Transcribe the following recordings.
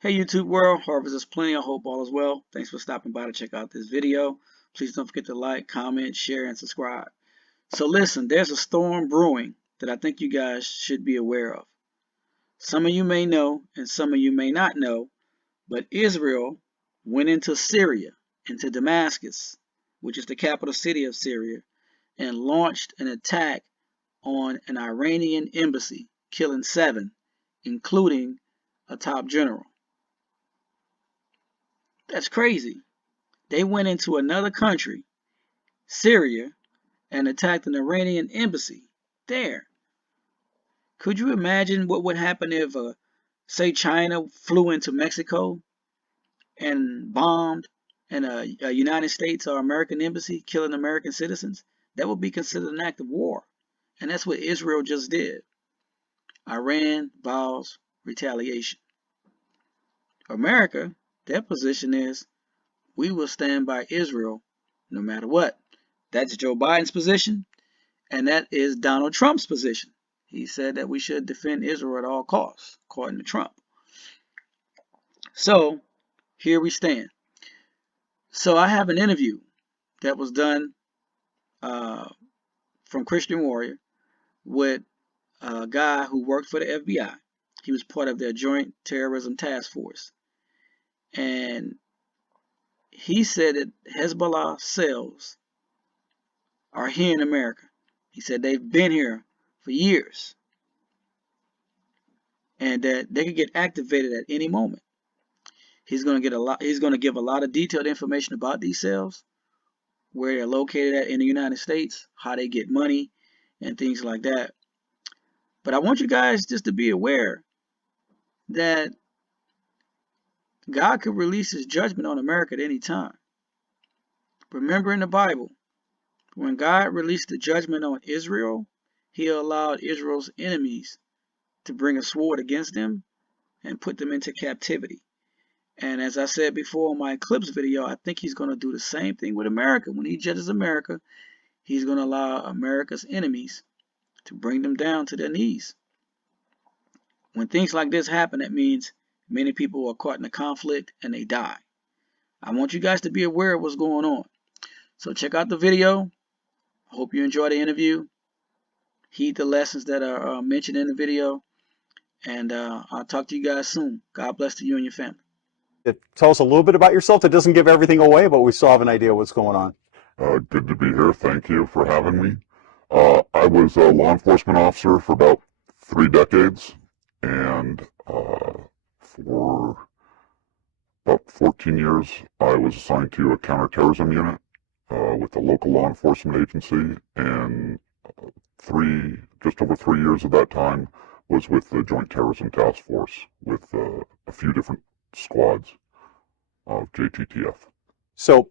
Hey YouTube world, Harvest is plenty. I hope all is well. Thanks for stopping by to check out this video. Please don't forget to like, comment, share, and subscribe. So listen, there's a storm brewing that I think you guys should be aware of. Some of you may know and some of you may not know, but Israel went into Syria, into Damascus, which is the capital city of Syria, and launched an attack on an Iranian embassy, killing 7, including a top general. That's crazy. They went into another country, Syria, and attacked an Iranian embassy there. Could you imagine what would happen if, say, China flew into Mexico and bombed a United States or American embassy, killing American citizens? That would be considered an act of war. And that's what Israel just did. Iran vows retaliation. America, their position is, we will stand by Israel no matter what. That's Joe Biden's position, and that is Donald Trump's position. He said that we should defend Israel at all costs, according to Trump. So here we stand. So I have an interview that was done from Christian Warrior with a guy who worked for the FBI. He was part of their Joint Terrorism Task Force. And he said that Hezbollah cells are here in America. He said they've been here for years and that they could get activated at any moment. He's going to give a lot of detailed information about these cells, where they're located at in the United States, how they get money, and things like that. But I want you guys just to be aware that God could release his judgment on America at any time. Remember in the Bible, when God released the judgment on Israel, he allowed Israel's enemies to bring a sword against them and put them into captivity. And as I said before in my Eclipse video, I think he's going to do the same thing with America. When he judges America, he's going to allow America's enemies to bring them down to their knees. When things like this happen, that means many people are caught in a conflict and they die. I want you guys to be aware of what's going on. So check out the video. I hope you enjoy the interview. Heed the lessons that are mentioned in the video. And I'll talk to you guys soon. God bless to you and your family. Tell us a little bit about yourself. It doesn't give everything away, but we still have an idea what's going on. Good to be here. Thank you for having me. I was a law enforcement officer for about 3 decades, and for about 14 years, I was assigned to a counterterrorism unit with a local law enforcement agency, and just over 3 years of that time was with the Joint Terrorism Task Force with a few different squads of JTTF. So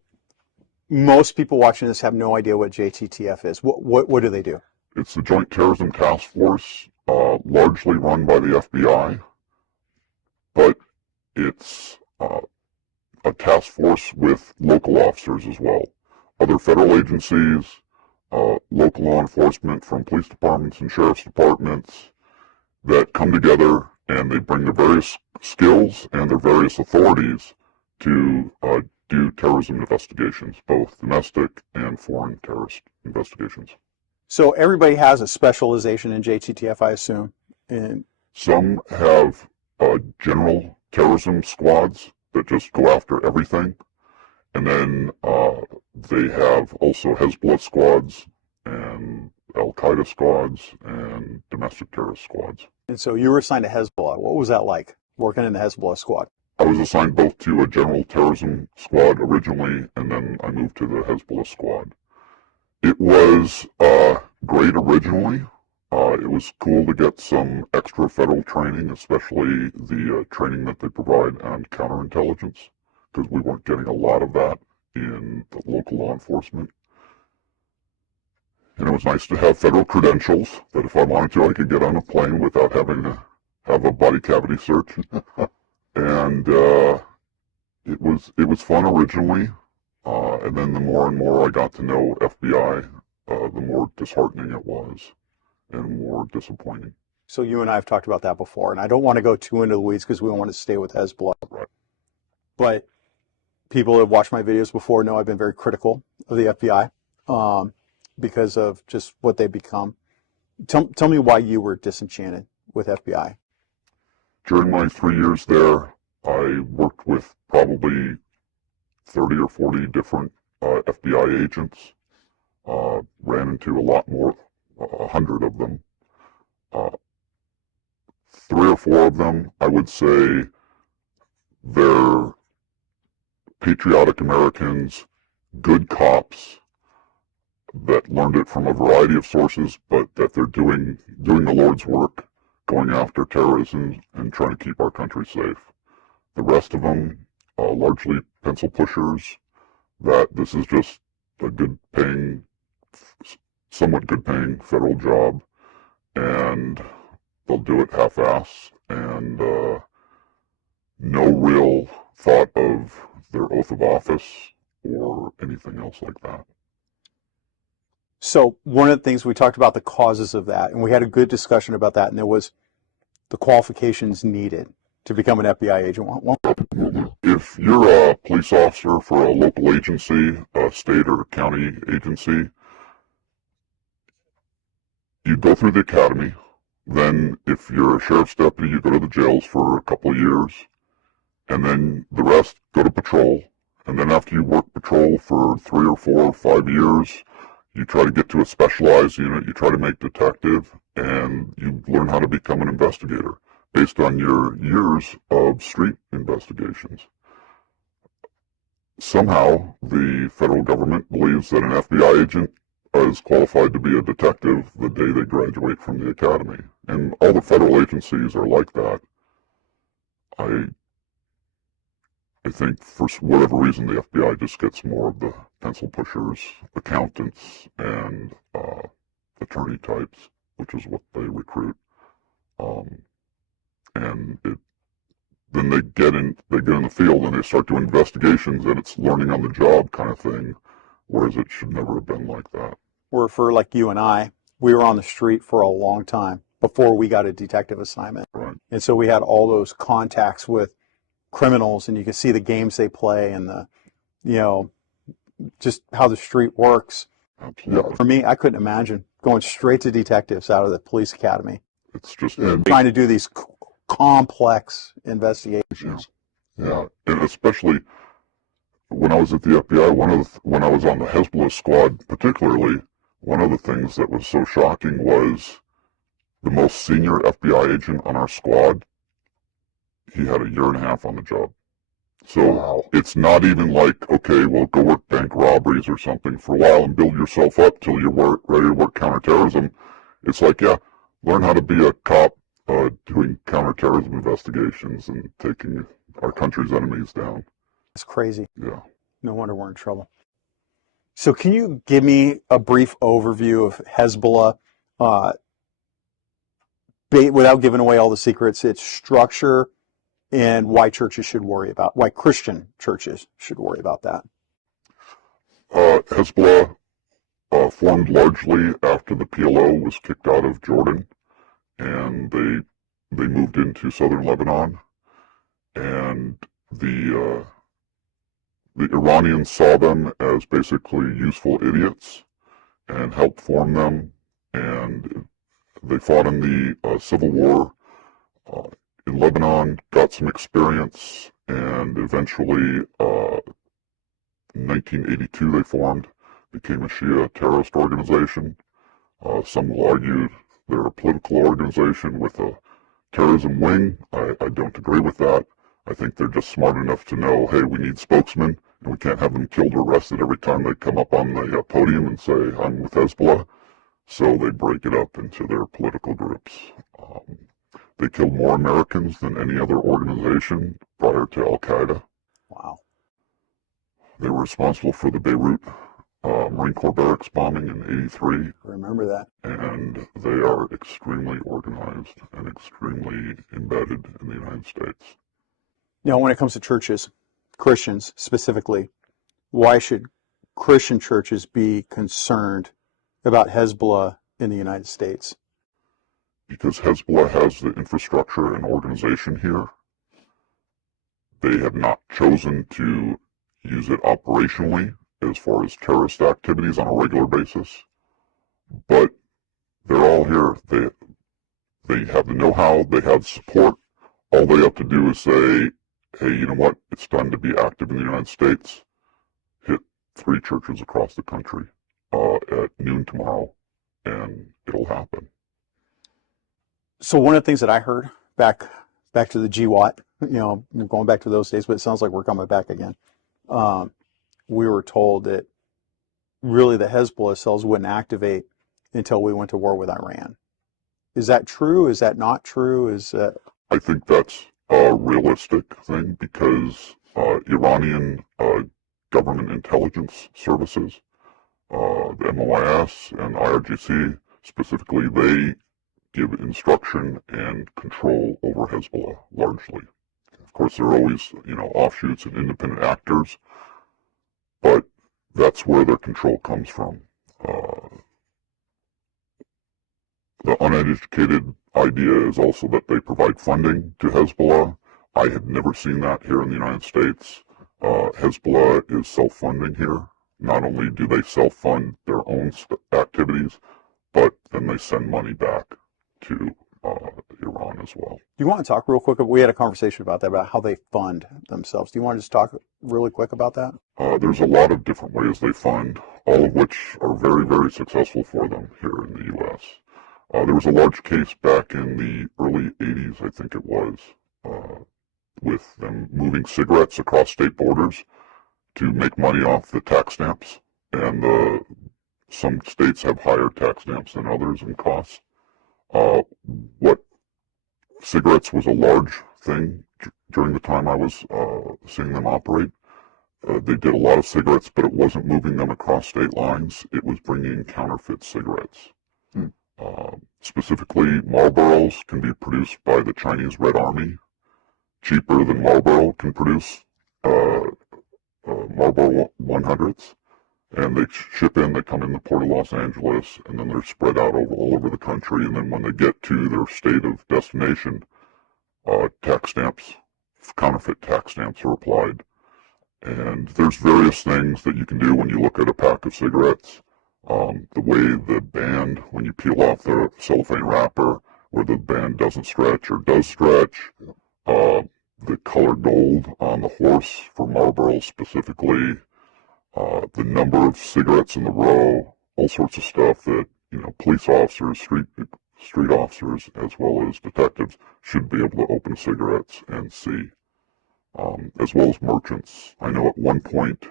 most people watching this have no idea what JTTF is. What do they do? It's the Joint Terrorism Task Force, largely run by the FBI, but it's a task force with local officers as well. Other federal agencies, local law enforcement from police departments and sheriff's departments that come together, and they bring their various skills and their various authorities to do terrorism investigations, both domestic and foreign terrorist investigations. So everybody has a specialization in JTTF, I assume. Some have general terrorism squads that just go after everything. And then they have also Hezbollah squads and Al-Qaeda squads and domestic terrorist squads. And so you were assigned to Hezbollah. What was that like, working in the Hezbollah squad? I was assigned both to a general terrorism squad originally, and then I moved to the Hezbollah squad. It was great originally. It was cool to get some extra federal training, especially the training that they provide on counterintelligence, because we weren't getting a lot of that in the local law enforcement. And it was nice to have federal credentials that if I wanted to, I could get on a plane without having to have a body cavity search. And it was fun originally, and then the more and more I got to know FBI, the more disheartening it was and more disappointing. So you and I have talked about that before, and I don't want to go too into the weeds because we want to stay with Hezbollah. Right. But people who have watched my videos before know I've been very critical of the FBI because of just what they've become. Tell me why you were disenchanted with FBI. During my 3 years there, I worked with probably 30 or 40 different FBI agents. Ran into a lot more, 100 of them. 3 or 4 of them, I would say, they're patriotic Americans, good cops that learned it from a variety of sources, but that they're doing the Lord's work, going after terrorism and trying to keep our country safe. The rest of them, largely pencil pushers, that this is just a good paying, somewhat good paying federal job, and they'll do it half-ass, and no real thought of their oath of office or anything else like that. So one of the things we talked about the causes of that, and we had a good discussion about that, and there was the qualifications needed to become an FBI agent. If you're a police officer for a local agency, a state or county agency, you go through the academy. Then if you're a sheriff's deputy, you go to the jails for a couple of years. And then the rest go to patrol. And then after you work patrol for 3 or 4 or 5 years, you try to get to a specialized unit, you try to make detective, and you learn how to become an investigator based on your years of street investigations. Somehow, the federal government believes that an FBI agent is qualified to be a detective the day they graduate from the academy. And all the federal agencies are like that. I think for whatever reason, the FBI just gets more of the pencil pushers, accountants, and attorney types, which is what they recruit. And then they get in the field and they start doing investigations, and it's learning on the job kind of thing, whereas it should never have been like that. Where for like you and I, we were on the street for a long time before we got a detective assignment. Right. And so we had all those contacts with criminals, and you can see the games they play and just how the street works. Absolutely. For me, I couldn't imagine going straight to detectives out of the police academy. It's just trying to do these complex investigations. Yeah, and especially when I was at the FBI, when I was on the Hezbollah squad particularly, one of the things that was so shocking was the most senior FBI agent on our squad, he had 1.5 years on the job. So It's not even like, okay, well, go work bank robberies or something for a while and build yourself up till you're ready to work counterterrorism. It's like, yeah, learn how to be a cop doing counterterrorism investigations and taking our country's enemies down. It's crazy. Yeah. No wonder we're in trouble. So can you give me a brief overview of Hezbollah without giving away all the secrets, its structure, and why Christian churches should worry about that? Hezbollah formed largely after the PLO was kicked out of Jordan, and they moved into southern Lebanon, and the Iranians saw them as basically useful idiots and helped form them, and they fought in the civil war in Lebanon, got some experience, and eventually in 1982 they formed, became a Shia terrorist organization. Some will argue they're a political organization with a terrorism wing. I don't agree with that. I think they're just smart enough to know, hey, we need spokesmen, and we can't have them killed or arrested every time they come up on the podium and say, I'm with Hezbollah. So they break it up into their political groups. They killed more Americans than any other organization prior to Al-Qaeda. Wow. They were responsible for the Beirut Marine Corps barracks bombing in '83. I remember that. And they are extremely organized and extremely embedded in the United States. Now, when it comes to churches, Christians specifically, why should Christian churches be concerned about Hezbollah in the United States? because Hezbollah has the infrastructure and organization here, they have not chosen to use it operationally as far as terrorist activities on a regular basis, but they're all here. They have the know-how, they have support. All they have to do is say, hey, you know what, it's time to be active in the United States. Hit 3 churches across the country at noon tomorrow, and it'll happen. So one of the things that I heard back to the GWAT, we're going back to those days, but it sounds like we're coming back again. We were told that really the Hezbollah cells wouldn't activate until we went to war with Iran. Is that true? Is that not true? I think that's a realistic thing because Iranian government intelligence services, the MOIS and IRGC specifically, they give instruction and control over Hezbollah largely. Of course, there are always, offshoots and independent actors, but that's where their control comes from. The uneducated idea is also that they provide funding to Hezbollah. I have never seen that here in the United States. Hezbollah is self-funding here. Not only do they self-fund their own activities, but then they send money back to Iran as well. Do you want to talk real quick? We had a conversation about that, about how they fund themselves. Do you want to just talk really quick about that? There's a lot of different ways they fund, all of which are very, very successful for them here in the U.S. There was a large case back in the early 80s, I think it was, with them moving cigarettes across state borders to make money off the tax stamps. And some states have higher tax stamps than others in costs. What cigarettes was a large thing during the time I was seeing them operate. They did a lot of cigarettes, but it wasn't moving them across state lines. It was bringing counterfeit cigarettes. Specifically, Marlboros can be produced by the Chinese Red Army, cheaper than Marlboro can produce Marlboro 100s, and they ship in, they come in the port of Los Angeles, and then they're spread out all over the country, and then when they get to their state of destination, tax stamps, counterfeit tax stamps are applied. And there's various things that you can do when you look at a pack of cigarettes. The way the band, when you peel off the cellophane wrapper, where the band doesn't stretch or does stretch, the color gold on the horse for Marlboro specifically, the number of cigarettes in the row, all sorts of stuff that, police officers, street officers, as well as detectives should be able to open cigarettes and see, as well as merchants. I know at one point,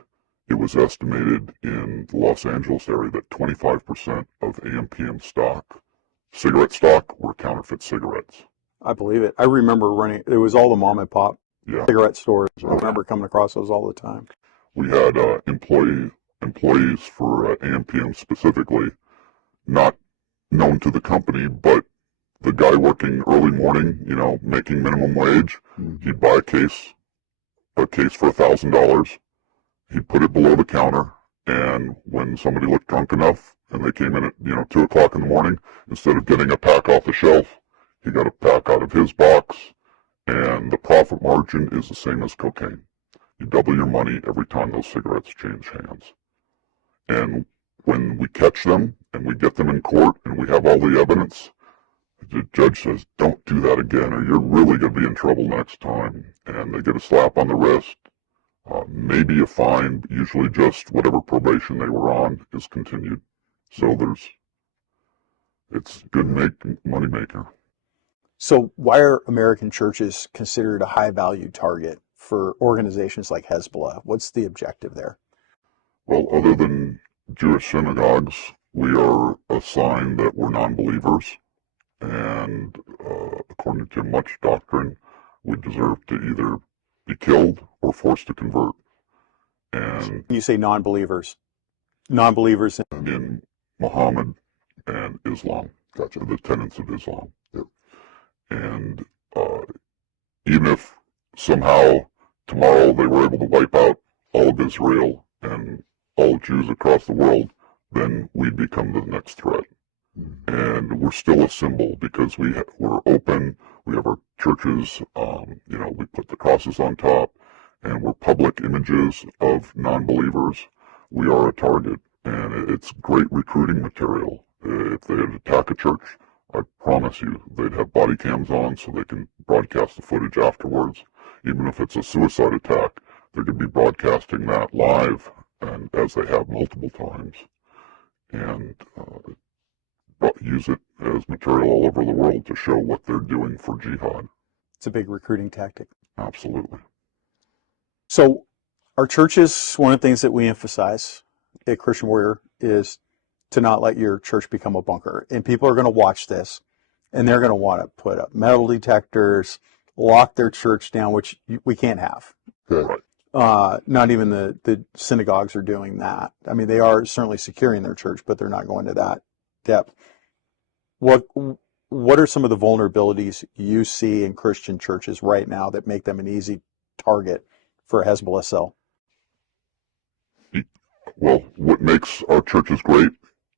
it was estimated in the Los Angeles area that 25% of AMPM stock, cigarette stock, were counterfeit cigarettes. I believe it. I remember it was all the mom and pop cigarette stores. I remember coming across those all the time. We had employees for AMPM specifically, not known to the company, but the guy working early morning, making minimum wage, he'd buy a case for $1,000. He'd put it below the counter, and when somebody looked drunk enough and they came in at 2 o'clock in the morning, instead of getting a pack off the shelf, he got a pack out of his box, and the profit margin is the same as cocaine. You double your money every time those cigarettes change hands. And when we catch them and we get them in court and we have all the evidence, the judge says, don't do that again or you're really going to be in trouble next time. And they get a slap on the wrist. Maybe a fine, usually just whatever probation they were on is continued. So it's good money maker. So why are American churches considered a high value target for organizations like Hezbollah? What's the objective there? Well, other than Jewish synagogues, we are a sign that we're non-believers. And according to much doctrine, we deserve to either be killed or forced to convert. And you say non-believers in Muhammad and Islam. Gotcha. The tenets of Islam. Yep. And even if somehow tomorrow they were able to wipe out all of Israel and all Jews across the world, then we'd become the next threat. and we're still a symbol because we're open. We have our churches, we put the crosses on top, and we're public images of non-believers. We are a target, and it's great recruiting material. If they'd attack a church, I promise you they'd have body cams on so they can broadcast the footage afterwards. Even if it's a suicide attack, they're going to be broadcasting that live, and as they have multiple times, and use it as material all over the world to show what they're doing for jihad. It's a big recruiting tactic. Absolutely. So our churches, one of the things that we emphasize at Christian Warrior is to not let your church become a bunker. And people are going to watch this, and they're going to want to put up metal detectors, lock their church down, which we can't have. Right. Not even the synagogues are doing that. I mean, they are certainly securing their church, but they're not going to that depth. What are some of the vulnerabilities you see in Christian churches right now that make them an easy target for a Hezbollah cell? Well, what makes our churches great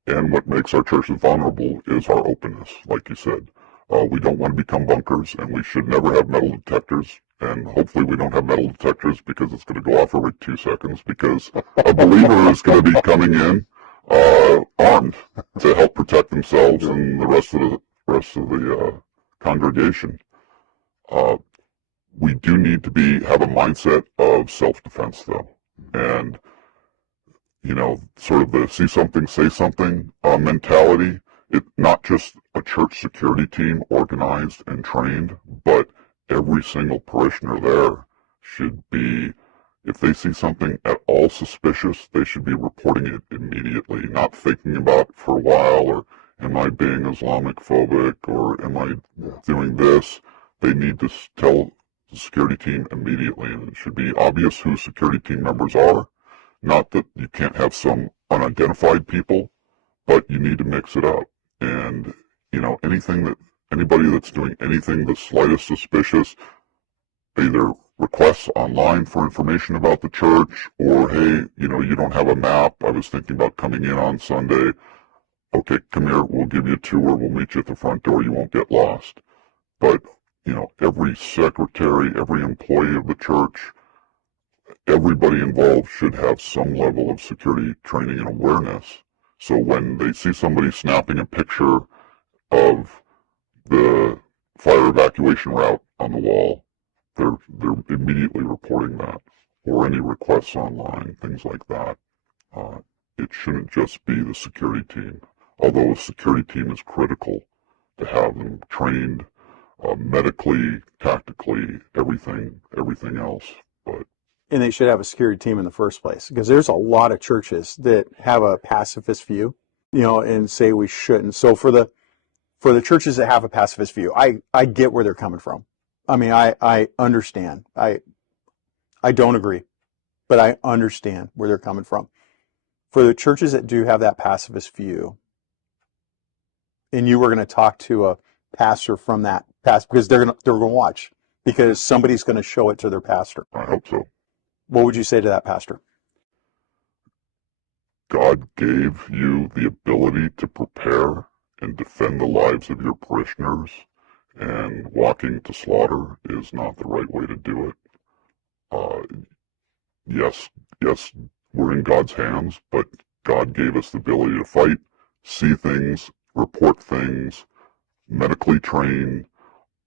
and what makes our churches vulnerable is our openness, like you said. We don't want to become bunkers, and we should never have metal detectors. And hopefully we don't have metal detectors because it's going to go off every 2 seconds, because a believer is going to be coming in armed to help protect themselves and the rest of the congregation. We do need to have a mindset of self-defense, though, and sort of the see something, say something mentality. It's not just a church security team organized and trained, but every single parishioner there should be, if they see something at all suspicious, they should be reporting it immediately, not thinking about it for a while, or am I being Islamophobic, or am I doing this? They need to tell the security team immediately, and it should be obvious who security team members are. Not that you can't have some unidentified people, but you need to mix it up. And, anybody that's doing anything the slightest suspicious, either requests online for information about the church, or, hey, you don't have a map. I was thinking about coming in on Sunday. Okay, come here. We'll give you a tour. We'll meet you at the front door. You won't get lost. But, every secretary, every employee of the church, everybody involved should have some level of security training and awareness. So when they see somebody snapping a picture of the fire evacuation route on the wall, they're immediately reporting that, or any requests online, things like that. It shouldn't just be the security team, although a security team is critical to have them trained medically, tactically, everything else. And they should have a security team in the first place, because there's a lot of churches that have a pacifist view, and say we shouldn't. So for the churches that have a pacifist view, I get where they're coming from. I mean, I understand. I don't agree, but I understand where they're coming from. For the churches that do have that pacifist view, and you were going to talk to a pastor from that because they're going to watch, because somebody's going to show it to their pastor. I hope so. What would you say to that pastor? God gave you the ability to prepare and defend the lives of your parishioners, and walking to slaughter is not the right way to do it. Yes, we're in God's hands, but God gave us the ability to fight, see things, report things, medically train,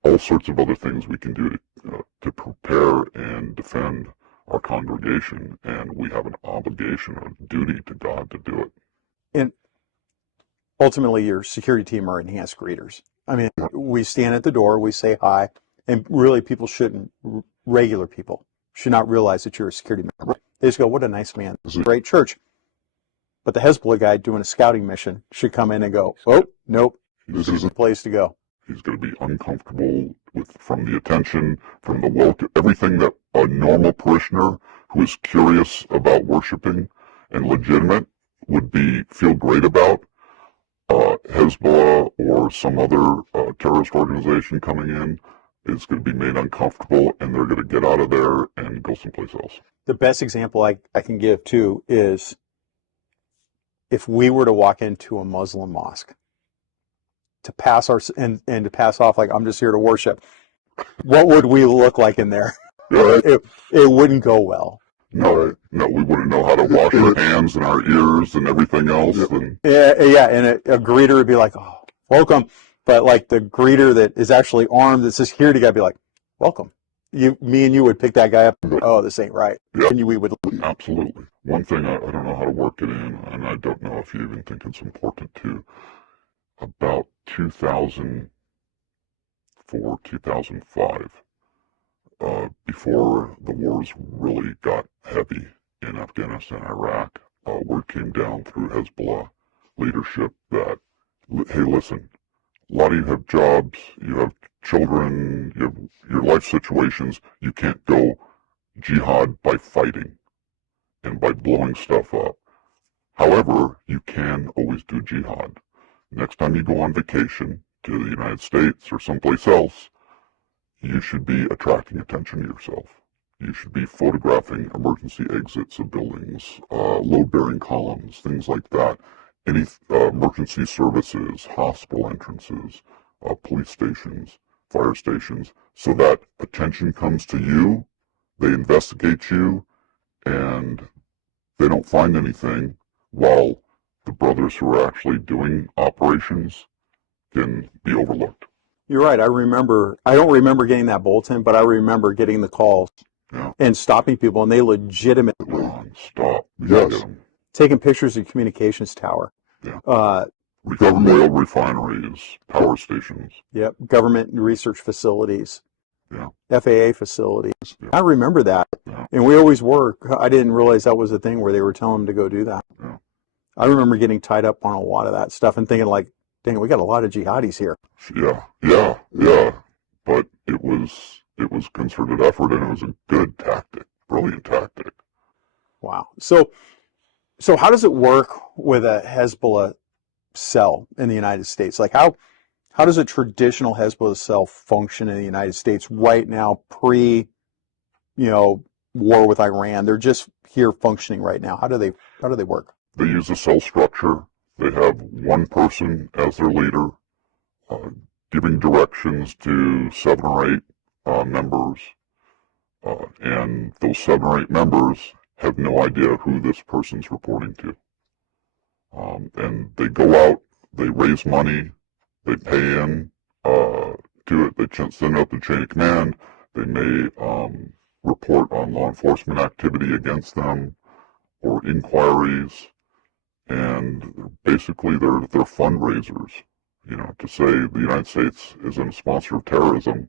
all sorts of other things we can do to prepare and defend our congregation, and we have an obligation, a duty to God to do it. And ultimately, your security team are enhanced greeters. I mean, we stand at the door, we say hi, and really regular people should not realize that you're a security member. They just go, what a nice man, great church. But the Hezbollah guy doing a scouting mission should come in and go, oh, nope, this isn't the place to go. He's going to be uncomfortable from the attention, from the welcome, everything that a normal parishioner who is curious about worshiping and legitimate would feel great about. Hezbollah or some other terrorist organization coming in is going to be made uncomfortable, and they're going to get out of there and go someplace else. The best example I can give too is if we were to walk into a Muslim mosque to pass and to pass off like I'm just here to worship, what would we look like in there? Right. It wouldn't go well. No, no, we wouldn't know how to wash our hands and our ears and everything else. And Yeah, and a greeter would be like, "Oh, welcome," but like the greeter that is actually armed, that's just here to be like, "Welcome." Me and you would pick that guy up. And go, oh, this ain't right. yeah, And we would leave. absolutely. One thing I don't know how to work it in, and I don't know if you even think it's important too. About 2004, 2005, before the wars really got heavy in Afghanistan, Iraq, word came down through Hezbollah leadership that, hey, listen, a lot of you have jobs, you have children, you have your life situations. You can't go jihad by fighting and by blowing stuff up. However, you can always do jihad. Next time you go on vacation to the United States or someplace else, you should be attracting attention to yourself. You should be photographing emergency exits of buildings, load-bearing columns, things like that. Any emergency services, hospital entrances, police stations, fire stations, so that attention comes to you, they investigate you, and they don't find anything, while the brothers who are actually doing operations can be overlooked. You're right. I don't remember getting that bulletin, but I remember getting the calls and stopping people, and they legitimately stop. Yes. Taking pictures of communications tower. Yeah. Government oil refineries, power stations. Yep. Government research facilities. Yeah. FAA facilities. Yeah. I remember that. Yeah. And we always were. I didn't realize that was a thing where they were telling them to go do that. Yeah. I remember getting tied up on a lot of that stuff and thinking like, dang, we got a lot of jihadis here. Yeah. But it was concerted effort, and it was a good tactic, brilliant tactic. Wow. So how does it work with a Hezbollah cell in the United States? Like how does a traditional Hezbollah cell function in the United States right now, war with Iran? They're just here functioning right now. How do they work? They use a cell structure. They have one person as their leader, giving directions to 7 or 8 members, and those 7 or 8 members have no idea who this person's reporting to. And they go out, they raise money, they pay in to it, they send out the chain of command, they may report on law enforcement activity against them or inquiries, and basically they're fundraisers, to say the United States isn't a sponsor of terrorism.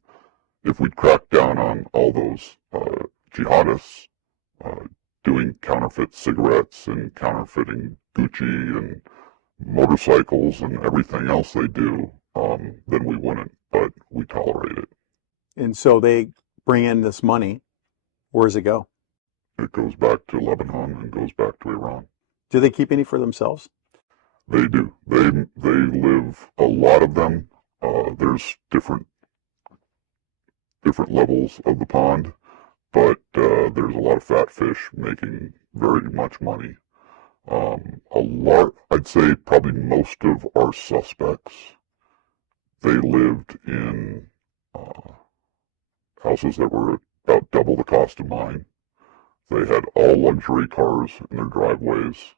If we crack down on all those jihadists doing counterfeit cigarettes and counterfeiting Gucci and motorcycles and everything else they do, then we wouldn't, but we tolerate it. And so they bring in this money. Where does it go? It goes back to Lebanon and goes back to Iran. Do they keep any for themselves? They do. They live, a lot of them. There's different levels of the pond, but there's a lot of fat fish making very much money. I'd say probably most of our suspects, they lived in houses that were about double the cost of mine. They had all luxury cars in their driveways,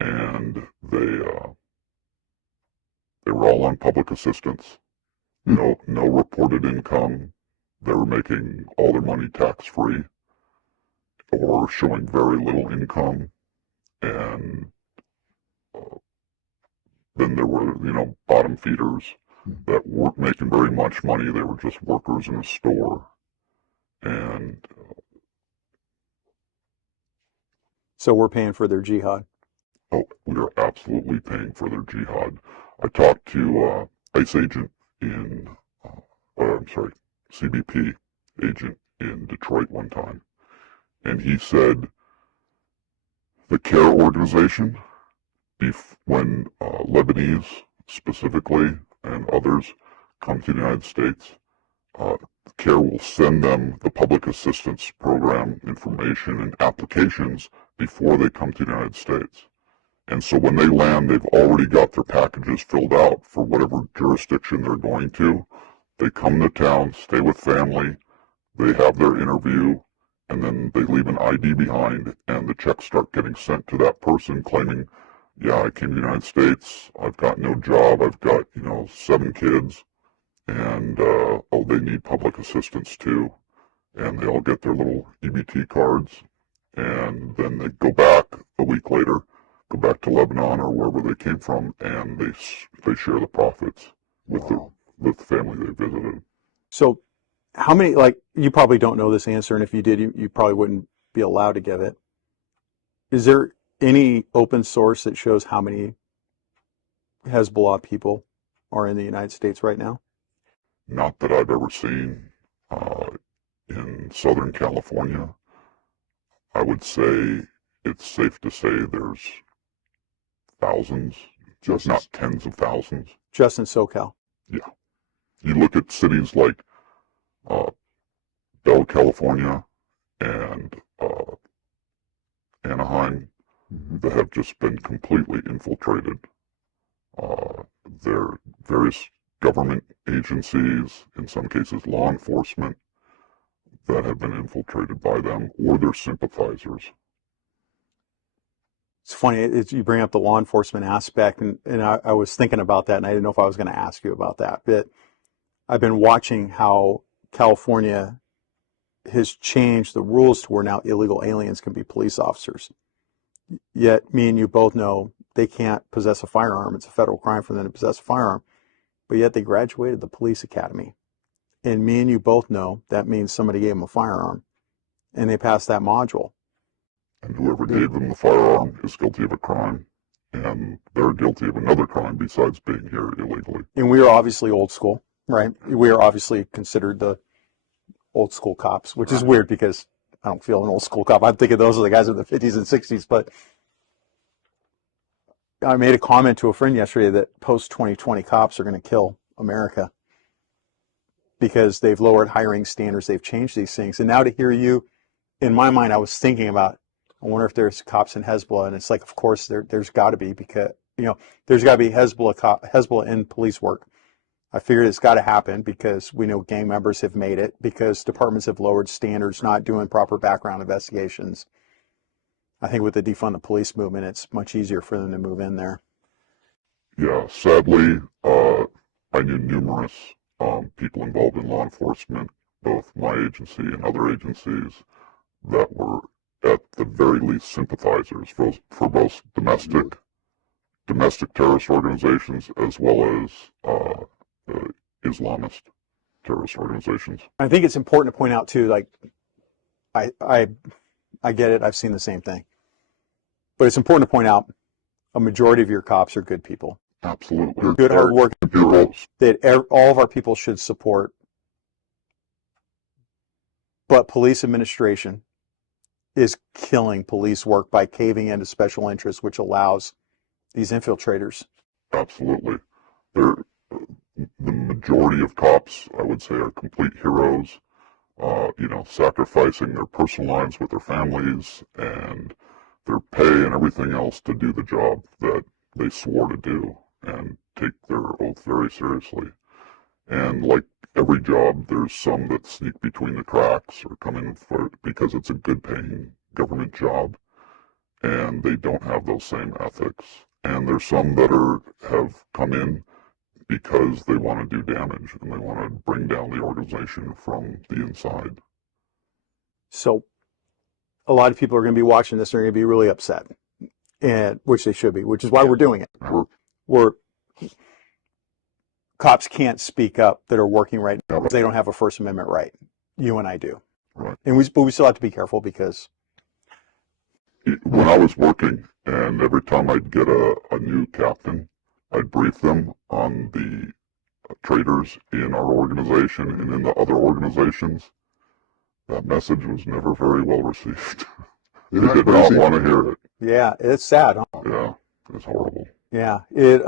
and they were all on public assistance. No reported income. They were making all their money tax-free or showing very little income. And then there were, bottom feeders that weren't making very much money. They were just workers in a store. And so we're paying for their jihad. Oh, we are absolutely paying for their jihad. I talked to ICE agent in, CBP agent in Detroit one time, and he said the CARE organization, when Lebanese specifically and others come to the United States, CARE will send them the public assistance program information and applications before they come to the United States. And so when they land, they've already got their packages filled out for whatever jurisdiction they're going to. They come to town, stay with family, they have their interview, and then they leave an ID behind, and the checks start getting sent to that person claiming, yeah, I came to the United States, I've got no job, I've got, 7 kids, and, they need public assistance too. And they all get their little EBT cards, and then they go back a week later, go back to Lebanon or wherever they came from, and they share the profits with the family they visited. So how many, like, you probably don't know this answer, and if you did, you probably wouldn't be allowed to give it. Is there any open source that shows how many Hezbollah people are in the United States right now? Not that I've ever seen. In Southern California, I would say it's safe to say there's thousands, just not tens of thousands. Just in SoCal? Yeah. You look at cities like Bell, California, and Anaheim that have just been completely infiltrated. There are various government agencies, in some cases law enforcement, that have been infiltrated by them or their sympathizers. It's funny, you bring up the law enforcement aspect, and I was thinking about that, and I didn't know if I was going to ask you about that. But I've been watching how California has changed the rules to where now illegal aliens can be police officers. Yet me and you both know they can't possess a firearm. It's a federal crime for them to possess a firearm. But yet they graduated the police academy. And me and you both know that means somebody gave them a firearm, and they passed that module. And whoever gave them the firearm is guilty of a crime, and they're guilty of another crime besides being here illegally. And we are obviously old school, right? We are obviously considered the old school cops, which is weird because I don't feel an old school cop. I'm thinking those are the guys in the 50s and 60s. But I made a comment to a friend yesterday that post-2020 cops are going to kill America because they've lowered hiring standards, they've changed these things. And now to hear you, in my mind, I was thinking about, I wonder if there's cops in Hezbollah, and it's like, of course, there's got to be, because, there's got to be Hezbollah in police work. I figured it's got to happen because we know gang members have made it, because departments have lowered standards, not doing proper background investigations. I think with the defund the police movement, it's much easier for them to move in there. Yeah, sadly, I knew numerous people involved in law enforcement, both my agency and other agencies, that were at the very least sympathizers for both domestic terrorist organizations as well as Islamist terrorist organizations. I think it's important to point out too, like, I get it, I've seen the same thing. But it's important to point out a majority of your cops are good people. Absolutely. Good, hard-working heroes that all of our people should support. But police administration is killing police work by caving into special interests, which allows these infiltrators. Absolutely. The majority of cops, I would say, are complete heroes, sacrificing their personal lives with their families and their pay and everything else to do the job that they swore to do and take their oath very seriously. And like every job, there's some that sneak between the cracks or come in for because it's a good paying government job and they don't have those same ethics. And there's some that have come in because they want to do damage and they want to bring down the organization from the inside. So a lot of people are going to be watching this and are going to be really upset, and which they should be, which is why we're doing it. We're cops can't speak up that are working right now because they don't have a First Amendment right. You and I do. Right. But we still have to be careful because when I was working, and every time I'd get a new captain, I'd brief them on the traitors in our organization and in the other organizations. That message was never very well received. They did not want to hear it. Yeah, it's sad, huh? Yeah, it's horrible. Yeah, it's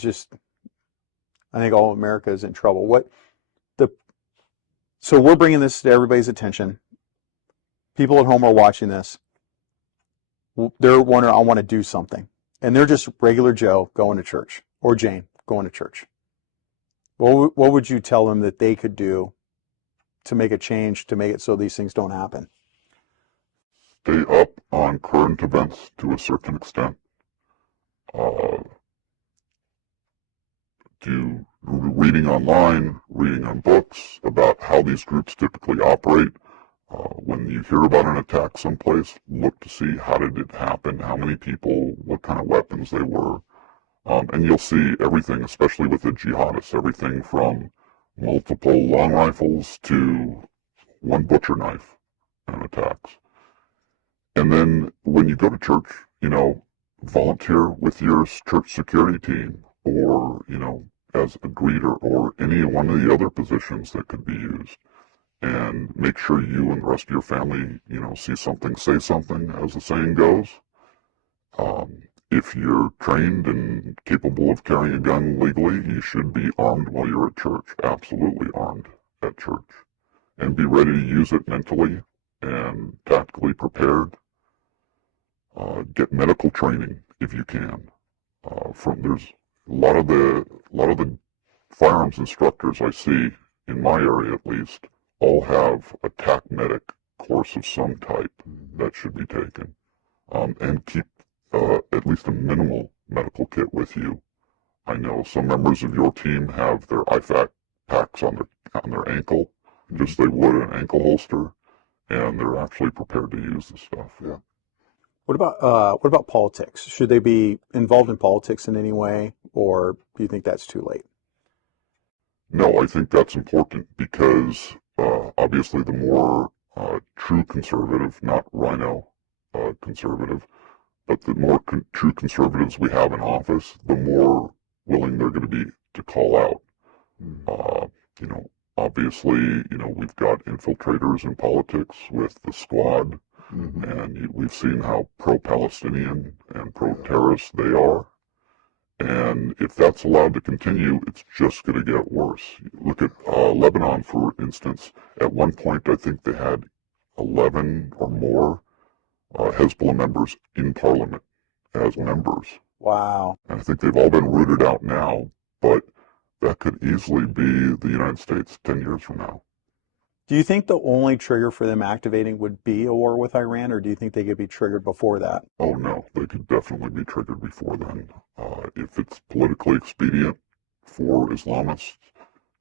just, I think all of America is in trouble. So we're bringing this to everybody's attention. people at home are watching this. They're wondering, I want to do something. And they're just regular Joe going to church, or Jane going to church. What would you tell them that they could do to make a change, to make it so these things don't happen? Stay up on current events to a certain extent. Do reading online, reading on books about how these groups typically operate. When you hear about an attack someplace, look to see how did it happen, how many people, what kind of weapons they were. And you'll see everything, especially with the jihadists, everything from multiple long rifles to one butcher knife and attacks. And then when you go to church, volunteer with your church security team, or, as a greeter, or any one of the other positions that could be used. And make sure you and the rest of your family, see something, say something, as the saying goes. If you're trained and capable of carrying a gun legally, you should be armed while you're at church, absolutely armed at church. And be ready to use it mentally and tactically prepared. Get medical training if you can. There's a lot of the firearms instructors I see in my area, at least, all have a TAC medic course of some type that should be taken, and keep at least a minimal medical kit with you. I know some members of your team have their IFAC packs on their ankle, just they would an ankle holster, and they're actually prepared to use the stuff. Yeah. What about politics? Should they be involved in politics in any way, or do you think that's too late? No, I think that's important because obviously the more true conservative, not rhino conservative, but the more true conservatives we have in office, the more willing they're going to be to call out. Obviously, we've got infiltrators in politics with the Squad, and we've seen how pro-Palestinian and pro-terrorist they are. And if that's allowed to continue, it's just going to get worse. Look at Lebanon, for instance. At one point, I think they had 11 or more Hezbollah members in parliament as members. Wow. And I think they've all been rooted out now, but that could easily be the United States 10 years from now. Do you think the only trigger for them activating would be a war with Iran, or do you think they could be triggered before that? Oh, no, they could definitely be triggered before then. If it's politically expedient for Islamists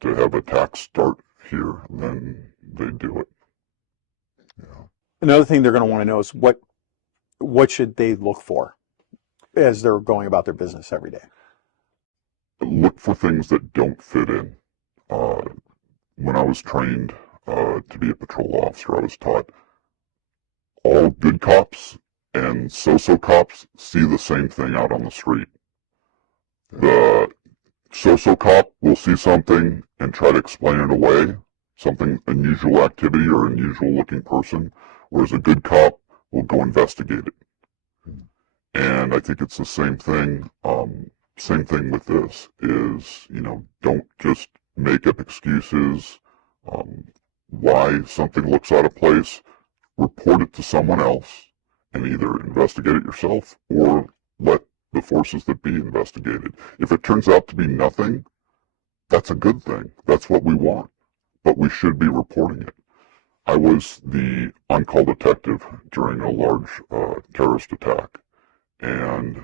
to have attacks start here, then they do it. Yeah. Another thing they're going to want to know is what should they look for as they're going about their business every day? Look for things that don't fit in. When I was trained to be a patrol officer, I was taught all good cops and so-so cops see the same thing out on the street. The so-so cop will see something and try to explain it away, something unusual activity or unusual looking person, whereas a good cop will go investigate it. And I think it's the same thing. Same thing with this is, don't just make up excuses why something looks out of place. Report it to someone else and either investigate it yourself or let the forces that be investigated. If it turns out to be nothing, that's a good thing. That's what we want. But we should be reporting it. I was the on-call detective during a large terrorist attack. And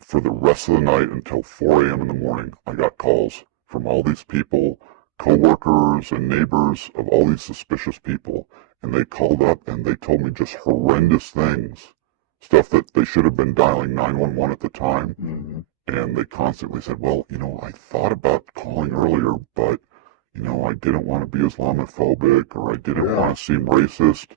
for the rest of the night until 4 a.m. in the morning, I got calls from all these people, co-workers and neighbors of all these suspicious people. And they called up and they told me just horrendous things, stuff that they should have been dialing 911 at the time. And they constantly said, well, I thought about calling earlier, but, I didn't want to be Islamophobic, or I didn't want to seem racist.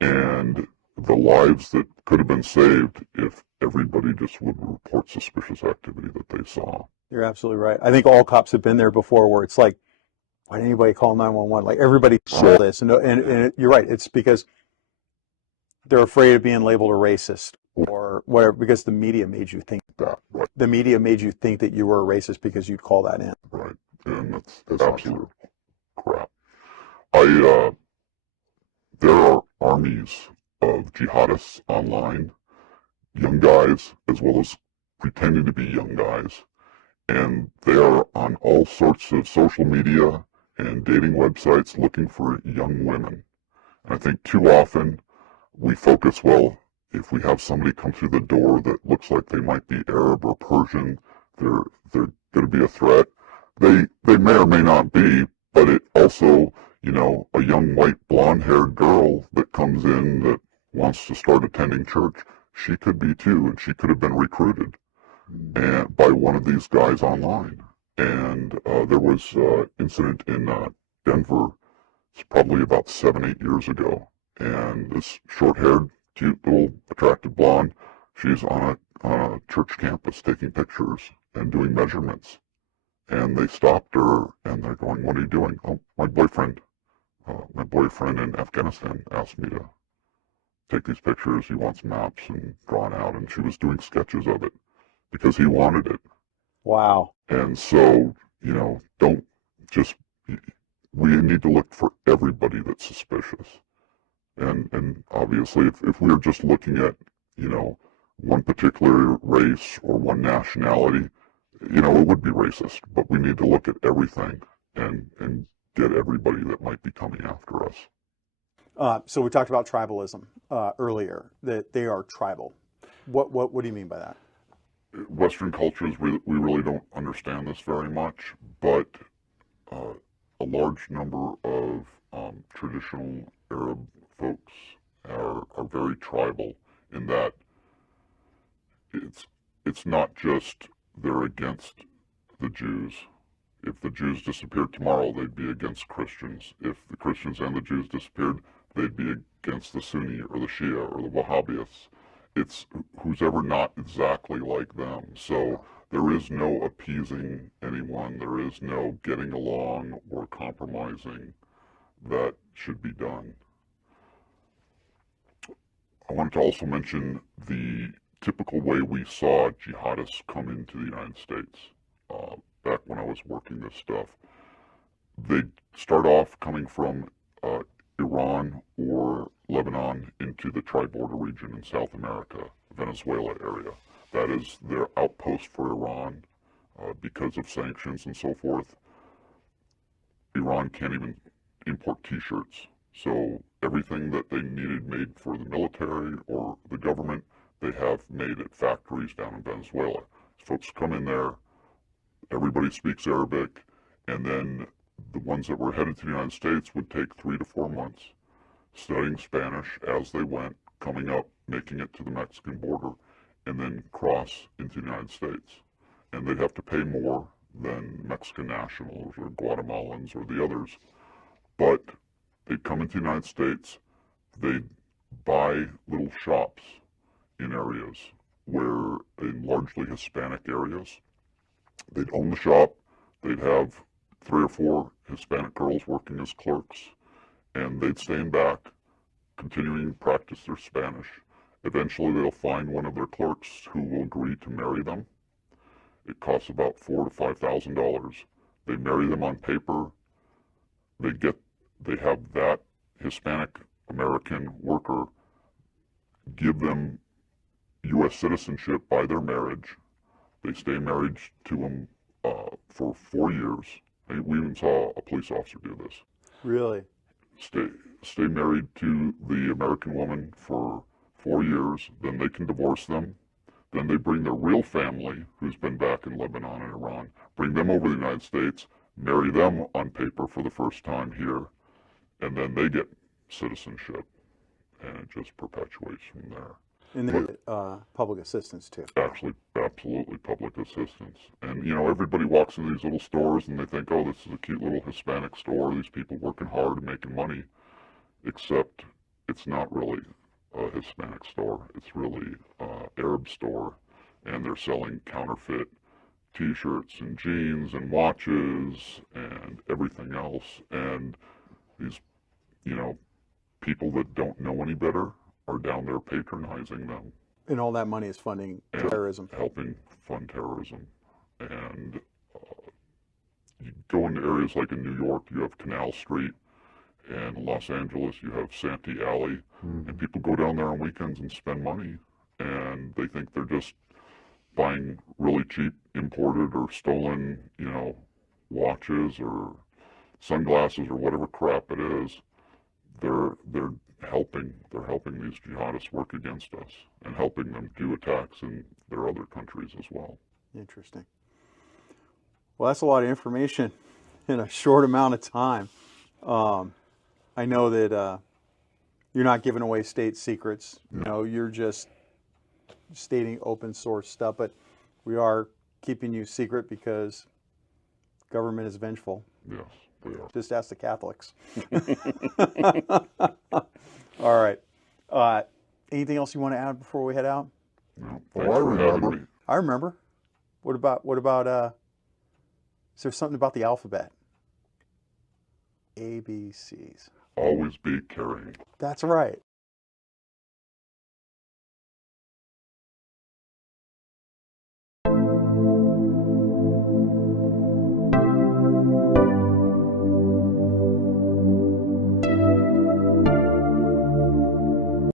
And the lives that could have been saved if everybody just would report suspicious activity that they saw. You're absolutely right. I think all cops have been there before where it's like, why didn't anybody call 911? Like, everybody saw this. And you're right. It's because they're afraid of being labeled a racist or whatever, because the media made you think that. Right. The media made you think that you were a racist because you'd call that in. Right. And that's absolute crap. There are armies of jihadists online, young guys as well as pretending to be young guys, and they are on all sorts of social media and dating websites looking for young women. And I think too often we focus, well, if we have somebody come through the door that looks like they might be Arab or Persian, they're going to be a threat. They may or may not be, but it also, a young white blonde-haired girl that comes in that wants to start attending church, she could be too, and she could have been recruited and by one of these guys online. And there was an incident in Denver. It's probably about 7, 8 years ago, and this short-haired, cute little attractive blonde, she's on a church campus taking pictures and doing measurements. And they stopped her, and they're going, "What are you doing?" "Oh, my boyfriend in Afghanistan asked me to take these pictures. He wants maps and drawn out," and she was doing sketches of it because he wanted it. Wow. And so, don't just, we need to look for everybody that's suspicious. And obviously, if we are just looking at, one particular race or one nationality, it would be racist, but we need to look at everything and get everybody that might be coming after us. So we talked about tribalism earlier, that they are tribal. What do you mean by that? Western cultures, we really don't understand this very much, but a large number of traditional Arab folks are very tribal in that it's not just they're against the Jews. If the Jews disappeared tomorrow, they'd be against Christians. If the Christians and the Jews disappeared, they'd be against the Sunni or the Shia or the Wahhabis. It's who's ever not exactly like them. So there is no appeasing anyone. There is no getting along or compromising that should be done. I wanted to also mention the typical way we saw jihadists come into the United States. Back when I was working this stuff, they'd start off coming from Iran or Lebanon into the tri-border region in South America, Venezuela area. That is their outpost for Iran because of sanctions and so forth. Iran can't even import t-shirts. So everything that they needed made for the military or the government, they have made at factories down in Venezuela. Folks come in there, everybody speaks Arabic, and then the ones that were headed to the United States would take 3 to 4 months studying Spanish as they went, coming up, making it to the Mexican border, and then cross into the United States. And they'd have to pay more than Mexican nationals or Guatemalans or the others. But they'd come into the United States, they'd buy little shops in areas where, in largely Hispanic areas, they'd own the shop, they'd have 3 or 4 Hispanic girls working as clerks, and they'd stay in back, continuing to practice their Spanish. Eventually, they'll find one of their clerks who will agree to marry them. It costs about $4,000 to $5,000. They marry them on paper. They have that Hispanic American worker give them U.S. citizenship by their marriage. They stay married to them for 4 years. We even saw a police officer do this. Really? Stay married to the American woman for 4 years, then they can divorce them. Then they bring their real family, who's been back in Lebanon and Iran, bring them over to the United States, marry them on paper for the first time here, and then they get citizenship, and it just perpetuates from there. And they get public assistance too. Actually, absolutely public assistance. And, everybody walks into these little stores and they think, oh, this is a cute little Hispanic store, these people working hard and making money, except it's not really a Hispanic store. It's really an Arab store, and they're selling counterfeit t-shirts and jeans and watches and everything else. And these, people that don't know any better are down there patronizing them. And all that money is funding terrorism. Helping fund terrorism. And you go into areas like in New York, you have Canal Street, In Los Angeles, you have Santee Alley, and people go down there on weekends and spend money, and they think they're just buying really cheap imported or stolen, watches or sunglasses or whatever crap it is. They're helping these jihadists work against us and helping them do attacks in their other countries as well. Interesting. Well, that's a lot of information in a short amount of time. I know that you're not giving away state secrets. You're just stating open source stuff, but we are keeping you secret because government is vengeful. Yes, they are. Just ask the Catholics. All right. Anything else you want to add before we head out? No, thanks for having me. I remember. What about is there something about the alphabet? ABCs. Always be caring. That's right.